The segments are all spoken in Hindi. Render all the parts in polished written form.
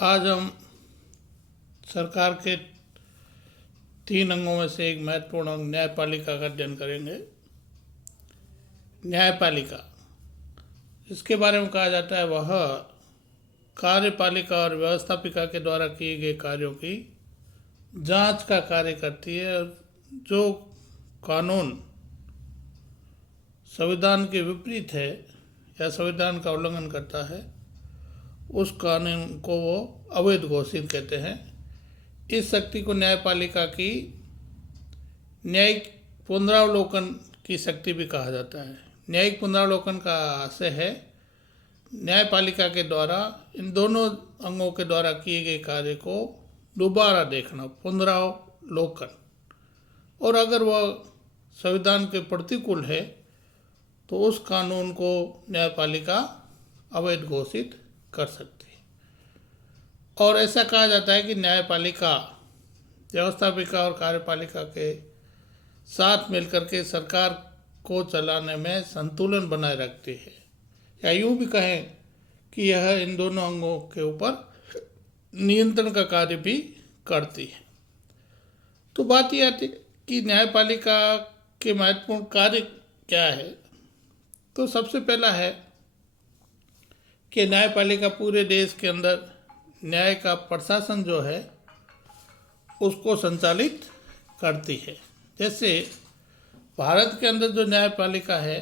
आज हम सरकार के 3 अंगों में से एक महत्वपूर्ण अंग न्यायपालिका का अध्ययन करेंगे। न्यायपालिका, इसके बारे में कहा जाता है वह कार्यपालिका और व्यवस्थापिका के द्वारा किए गए कार्यों की जांच का कार्य करती है और जो कानून संविधान के विपरीत है या संविधान का उल्लंघन करता है उस कानून को वो अवैध घोषित कहते हैं। इस शक्ति को न्यायपालिका की न्यायिक पुनरावलोकन की शक्ति भी कहा जाता है। न्यायिक पुनरावलोकन का आशय है न्यायपालिका के द्वारा इन दोनों अंगों के द्वारा किए गए कार्य को दोबारा देखना, पुनरावलोकन, और अगर वह संविधान के प्रतिकूल है तो उस कानून को न्यायपालिका अवैध घोषित कर सकती है। और ऐसा कहा जाता है कि न्यायपालिका व्यवस्थापिका और कार्यपालिका के साथ मिलकर के सरकार को चलाने में संतुलन बनाए रखती है, या यूँ भी कहें कि यह इन दोनों अंगों के ऊपर नियंत्रण का कार्य भी करती है। तो बात यह आती है कि न्यायपालिका के महत्वपूर्ण कार्य क्या है। तो सबसे पहला है कि न्यायपालिका पूरे देश के अंदर न्याय का प्रशासन जो है उसको संचालित करती है। जैसे भारत के अंदर जो न्यायपालिका है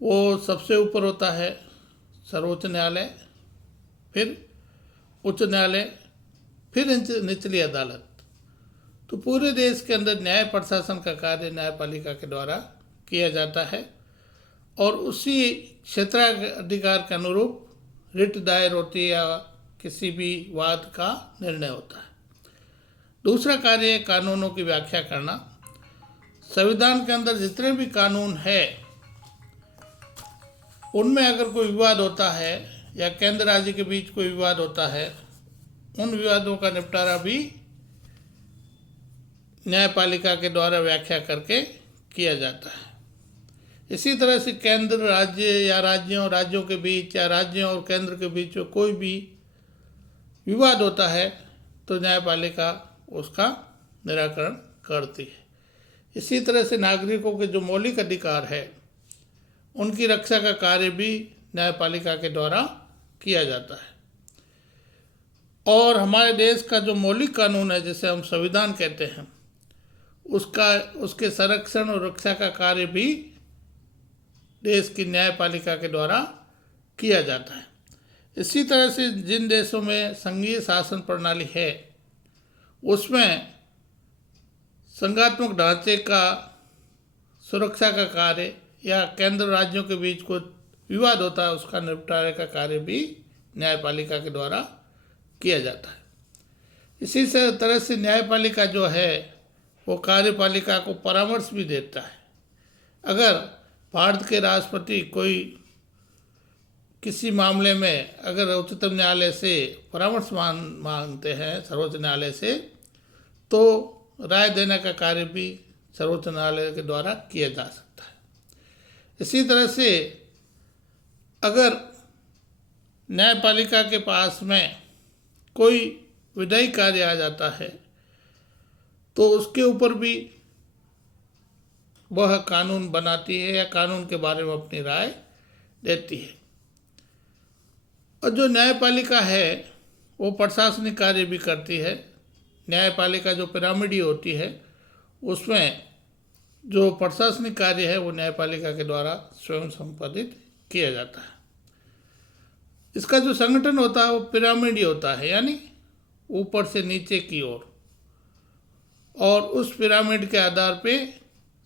वो सबसे ऊपर होता है सर्वोच्च न्यायालय, फिर उच्च न्यायालय, फिर निचली अदालत। तो पूरे देश के अंदर न्याय प्रशासन का कार्य न्यायपालिका के द्वारा किया जाता है और उसी क्षेत्राधिकार के अनुरूप रिट दायर होती है या किसी भी वाद का निर्णय होता है। दूसरा कार्य है कानूनों की व्याख्या करना। संविधान के अंदर जितने भी कानून है उनमें अगर कोई विवाद होता है या केंद्र राज्य के बीच कोई विवाद होता है, उन विवादों का निपटारा भी न्यायपालिका के द्वारा व्याख्या करके किया जाता है। इसी तरह से केंद्र राज्य या राज्यों के बीच या राज्यों और केंद्र के बीच में कोई भी विवाद होता है तो न्यायपालिका उसका निराकरण करती है। इसी तरह से नागरिकों के जो मौलिक अधिकार है उनकी रक्षा का कार्य भी न्यायपालिका के द्वारा किया जाता है। और हमारे देश का जो मौलिक कानून है जिसे हम संविधान कहते हैं उसके संरक्षण और रक्षा का कार्य भी देश की न्यायपालिका के द्वारा किया जाता है। इसी तरह से जिन देशों में संघीय शासन प्रणाली है उसमें संघात्मक ढांचे का सुरक्षा का कार्य या केंद्र राज्यों के बीच कोई विवाद होता है उसका निपटारे का कार्य भी न्यायपालिका के द्वारा किया जाता है। इसी से तरह से न्यायपालिका जो है वो कार्यपालिका को परामर्श भी देता है। अगर भारत के राष्ट्रपति कोई किसी मामले में अगर उच्चतम न्यायालय से परामर्श मांगते हैं सर्वोच्च न्यायालय से, तो राय देने का कार्य भी सर्वोच्च न्यायालय के द्वारा किया जा सकता है। इसी तरह से अगर न्यायपालिका के पास में कोई विधायी कार्य आ जाता है तो उसके ऊपर भी वह कानून बनाती है या कानून के बारे में अपनी राय देती है। और जो न्यायपालिका है वो प्रशासनिक कार्य भी करती है। न्यायपालिका जो पिरामिड होती है उसमें जो प्रशासनिक कार्य है वो न्यायपालिका के द्वारा स्वयं संपादित किया जाता है। इसका जो संगठन होता है वो पिरामिड होता है, यानी ऊपर से नीचे की ओर, और उस पिरामिड के आधार पे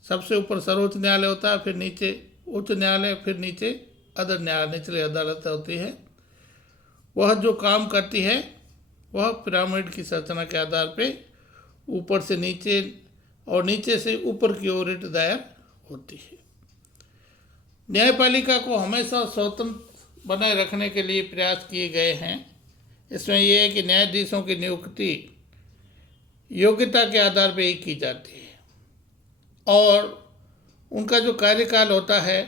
सबसे ऊपर सर्वोच्च न्यायालय होता है, फिर नीचे उच्च न्यायालय, फिर नीचे अदर न्यायालय, निचली अदालत होती है। वह जो काम करती है वह पिरामिड की संरचना के आधार पे ऊपर से नीचे और नीचे से ऊपर की ओर रिट दायर होती है। न्यायपालिका को हमेशा स्वतंत्र बनाए रखने के लिए प्रयास किए गए हैं। इसमें यह है कि न्यायाधीशों की नियुक्ति योग्यता के आधार पर ही की जाती है और उनका जो कार्यकाल होता है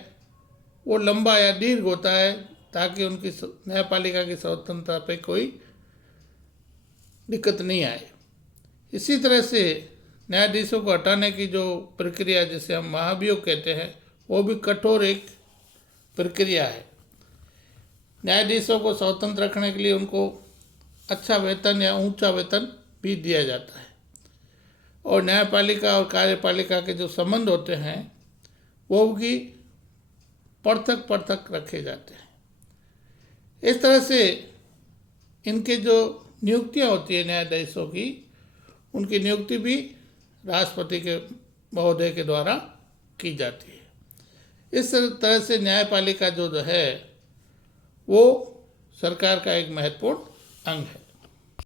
वो लंबा या दीर्घ होता है ताकि उनकी न्यायपालिका की स्वतंत्रता पे कोई दिक्कत नहीं आए। इसी तरह से न्यायाधीशों को हटाने की जो प्रक्रिया, जिसे हम महाभियोग कहते हैं, वो भी कठोर एक प्रक्रिया है। न्यायाधीशों को स्वतंत्र रखने के लिए उनको अच्छा वेतन या ऊंचा वेतन भी दिया जाता है, और न्यायपालिका और कार्यपालिका के जो संबंध होते हैं वो भी पृथक पृथक रखे जाते हैं। इस तरह से इनके जो नियुक्तियां होती है न्यायाधीशों की, उनकी नियुक्ति भी राष्ट्रपति के महोदय के द्वारा की जाती है। इस तरह से न्यायपालिका जो है वो सरकार का एक महत्वपूर्ण अंग है।